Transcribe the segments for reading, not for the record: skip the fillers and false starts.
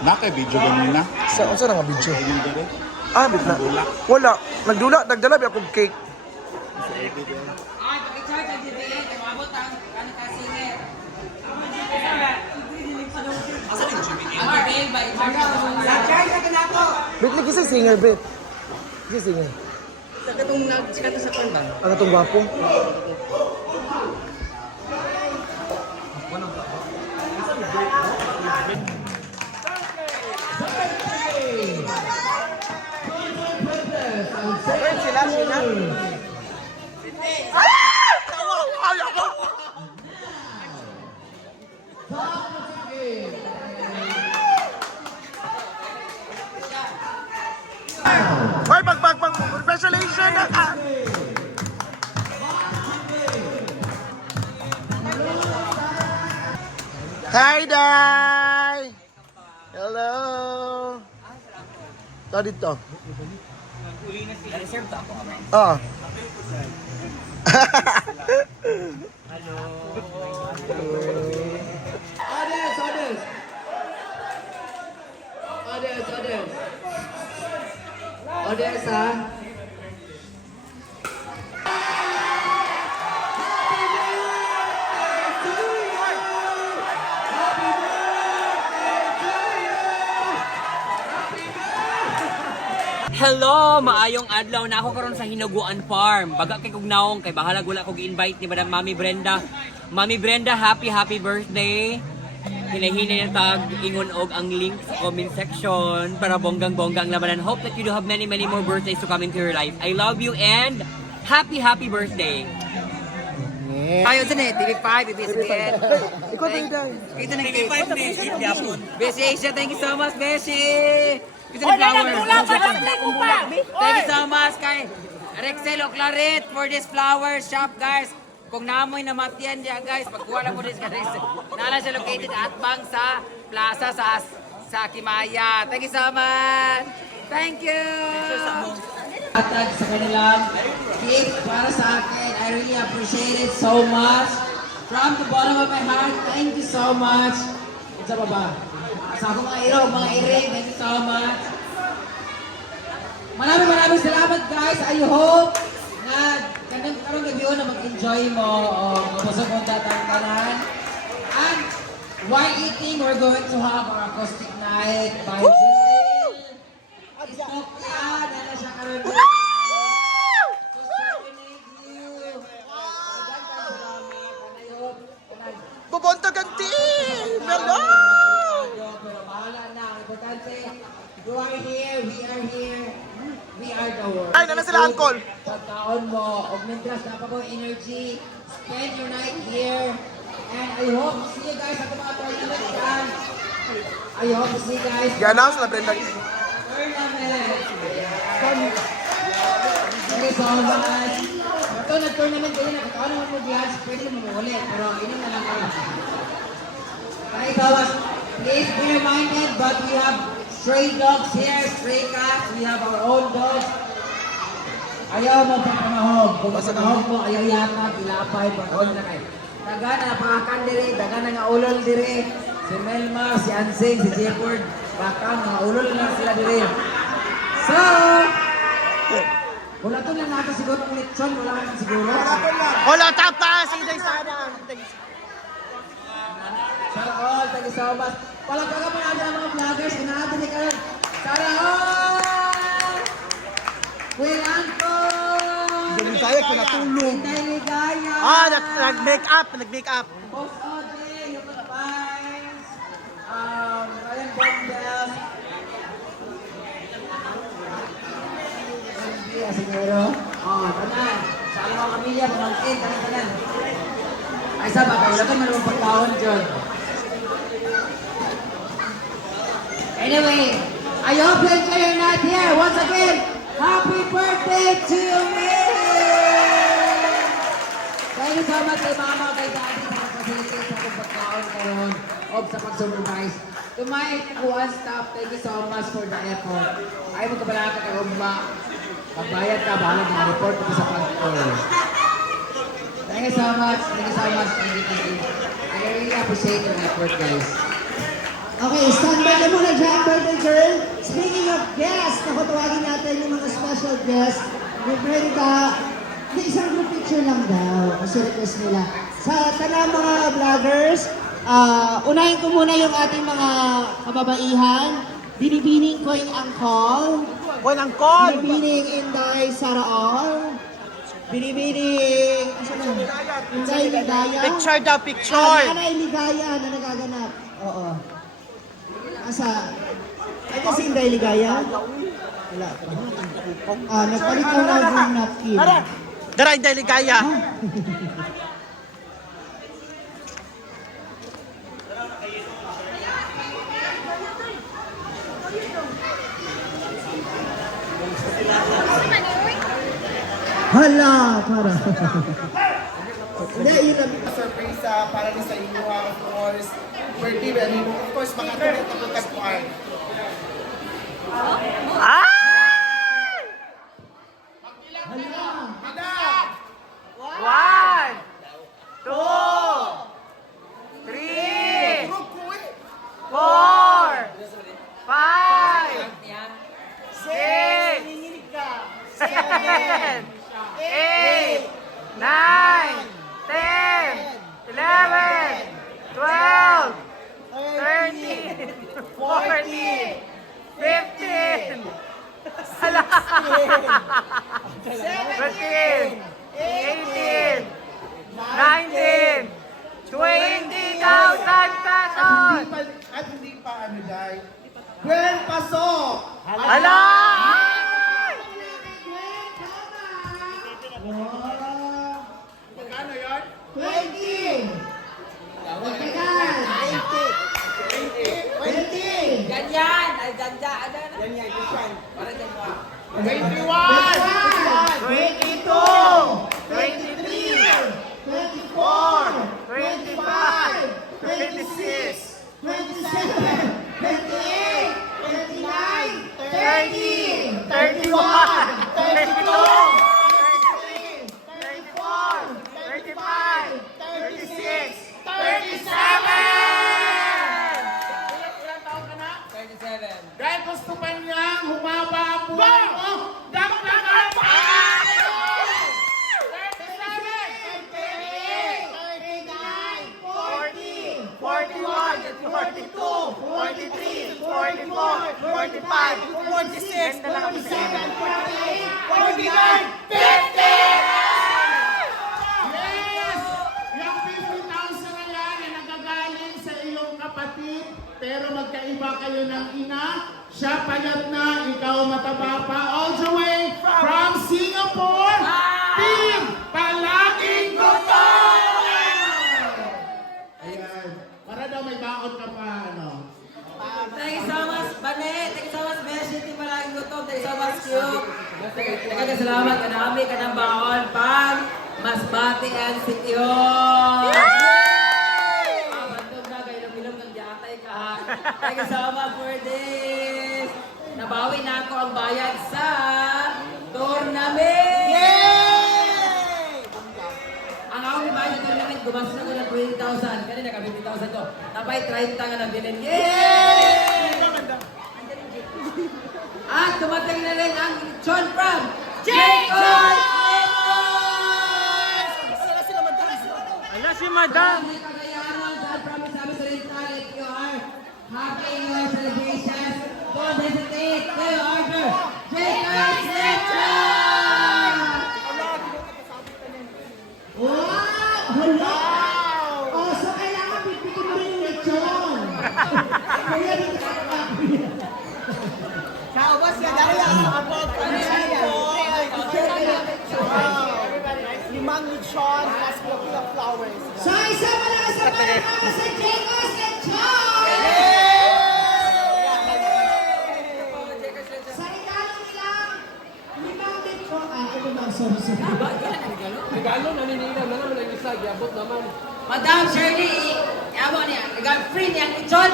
Nakay video ganun na. Sa nga video? Ayun dire. Ah, bitna. Wala. Nagdala ba akong cake? Bitli kasi singer, bet. Kasi singer. Sa katong nagsikat sa kwan ba? Ano tong gwapo? Sila. Hoy, congratulations na ka! Hi, Day! Hello! Ito dito. Oo. Audience, ha? Hello! Maayong adlaw na ako karon sa Hinaguan Farm. Baga kay kugnaong kay bahala gula ko gi-invite ni Madam Mami Brenda. Mami Brenda, happy birthday. Hinahinay na tag ingon og ang link sa comment section para bonggang-bonggang labanan. Hope that you do have many more birthdays to come into your life. I love you and happy birthday. Tayo dyan eh, TV5, BBSBN. Ikaw tayo, Day. Ito na TV5 Beshi Asia, thank you so much, Beshi! Ito na flowers. Thank you so much kay Rexel Oclaret for this flower shop, guys. Kung namoy na matiyan diya, guys, pagkuha lang mo din sa Rexel. Nala siya located at bang sa plaza sa Kimaya. Thank you so much! Thank you! Atag sa kanilang gift para sa akin. I really appreciate it so much. From the bottom of my heart, thank you so much. Sa baba. Sa akong mga iro, mga iring, thank you so much. Maraming salamat, guys. I hope na karong gabi na mag-enjoy mo o mabusog mo datang kanan. And while eating, we're going to have our acoustic night by Jill. Stop yan. Ano siya karoon? Bubonto ganti! Hello! Pero bahala na. Ang importante, you are here, we are the world. Ay, nana sila, Uncle! Pagkaon mo, og mintras na pa mo energy, spend your night here, and I hope to see you guys at the mga tournament dyan. I hope to see you guys. I-announce na, Brenda. Tournament! Thank you so much. Ito, nag-tournament kayo na, kataon naman mo dyan, pwede mo ulit, pero inom na lang kayo. Thank you so much. Please be reminded, but we have stray dogs here, stray cats, we have our own dogs. Ayaw mo pagpamahog. Kung pagpamahog mo, ayaw yata, pilapay, pag-on na kayo. Daga na pangakan dire, daga na nga ulol dire. Si Melma, si Ansing, si Jefford, bakang mga ulol na sila dire. So, wala to lang natin siguro ng lechon, wala natin siguro. Hola, tapas! Inday sana! Sana all, thank you so much. Palagpagan mo natin ang mga vloggers, inaabot ni Karan. Sana all! Will Anton! Galing tayo, pinatulog. Inday Ligaya! Nag-make up. Boss Audrey, yung mga vibes. Ryan Bondel. Siguro. Tanan. Sa alam mga kamilya, pamangkin, tanan. Ay, saba, wala ka man pagkawon dyan. Anyway, I hope you enjoy your night here. Once again, happy birthday to me! Thank you so much kay Mama, kay Daddy sa facilitate sa akong pagkaon karon o sa pag-supervise. To my kuan staff, thank you so much for the effort. Ay mo kabalaka kay Ugma. Pagbayad ka, bahala na report ko sa pag-tour. Thank you so much. Thank you so much. Thank you. I really appreciate your effort, guys. Okay, standby na muna dyan, birthday girl. Speaking of guests, ako tawagin natin yung mga special guests. May Brenda, hindi isang group picture lang daw, kasi request nila. Sa tanang mga vloggers, unahin ko muna yung ating mga kababaihan. Binibining Coin Angkol. Boy, ang call! Binibining Inday Saraol. Binibining, Inday Ligaya. Picture daw, picture! Anay Ligaya na nagaganap. Oo. Asa? Ay kasi Inday Ligaya? Wala. Nagpalit ka na ng napkin. Dara, hindi ligaya. Hala, para. Hindi, yun lang. Surprise para din sa inyo, of course. Birthday, and of course, mga tulit na bukas po ay. One, two, three, four, five, six, seven, eight, nine, 10, 11, 12, 13, 14, 15, 17, 18, 19, 20,000 pesos! At hindi pa ano, Day. Gwen Pasok! Hala! Magkano yun? 20! Magkagal! 20! Ganyan! Ay, ganda! Ano na? Para dyan mo. 21! 22, 23, 24, 25, 26, 27, 28, 29, 30, 31, 32, 33, 34, 35, 36, 37! Ilang taon ka na? 37. Dahil gusto pa niyang humaba ang buhay mo, dagdagan pa! 41, 42, 43, 44, 45, 46, 47, 48, 49, 50! Yes! Yung 50,000 na yan ay nagagaling sa iyong kapatid, pero magkaiba kayo ng ina. Siya payat na, ikaw mataba pa. All the way from Singapore, Team Palaging Gutom! Ayan. Para daw may baon ka pa, ano. Thank you so much, Bane. Thank you so much, Beshi. Di palaging gutom. Thank you so much, Cube. Nagkakasalamat ka namin, ka ng baon, pang Masbate and Sityon. Bandog na kayo ng ilong ng jatay ka, ha. Thank you so much for this. Nabawi na ako ang bayad sa tournament. Ang ako ni bayad sa tournament, gumastos ako ng 20,000. Kanina ka 50,000 ko. Tapay 30 nga ng bilhin. Yay! At dumating na rin ang John from Jacob! Ala si Madam! May kagayaran, God promise namin sa rin tayo, if you are having your celebrations, don't hesitate to order Jacob Lechon! Wow! Hala! Oh, so kailangan pipitin mo rin yung lechon. Kaya dito sa Kaubos ka dahil ang abot ko Limang lechon plus bouquet of flowers. So, isa mo lang sa mga sa Jacob's Lechon! Sa regalo nilang limang lechon. Sorry. Madam Shirley, yamo niya, nag-free niya ang lechon.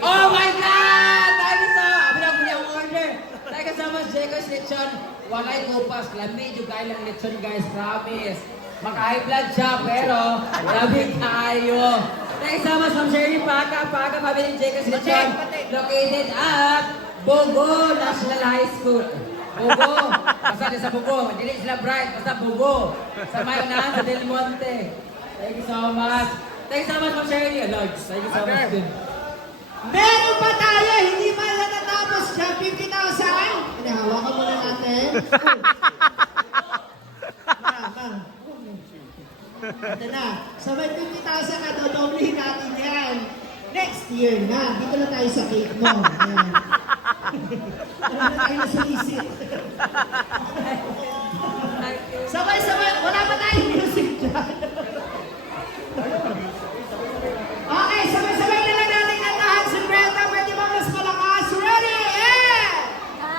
Oh my God! Thank you so much! Abi na ko niya ang order. Thank you so much, Jacob's Lechon. Walay kupas, lamig yung kayo lang lechon, guys, promise. Maka-high blood siya, pero lamig tayo. Thank you so much, Ma'am Shirley Paca, Pabiling Jacobs Lechon, located at Bogo National High School. Bogo, basta din sa Bogo, hindi sila bright, basta Bogo. Sa Mayunahan, sa Del Monte. Thank you so much. Thank you so much, Ma'am Shirley. Lord, thank you so much din. Meron pa tayo, hindi pa natatapos siya, 50,000. Hinahawakan muna natin. Ito na. So may 50,000 na dodoblihin natin yan. Next year na. Dito na tayo sa cake mo. Ayan. Ano na tayo nasulisit. Sabay-sabay. Wala pa tayong music dyan. Okay, sabay-sabay na lang natin kantahan si Brenda. Pwede ba mas malakas? Ready? And...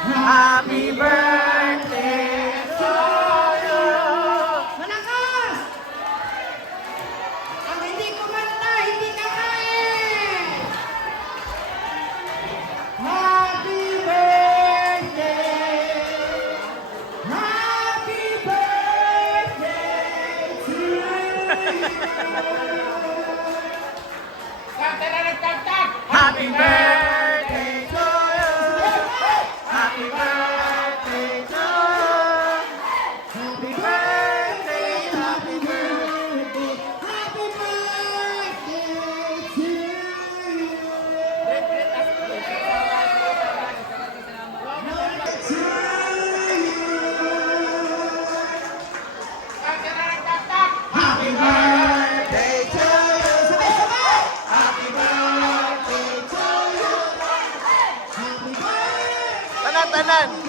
Happy birthday to you. Malakas! Ang hindi kumanta, hindi kakain! Happy birthday! Happy birthday to you! Happy birthday to you. Happy birthday to you. Happy birthday, happy birthday, happy birthday to you! Happy birthday to you! Sabay-sabay! Happy birthday to you! Happy birthday! Tanan, tanan.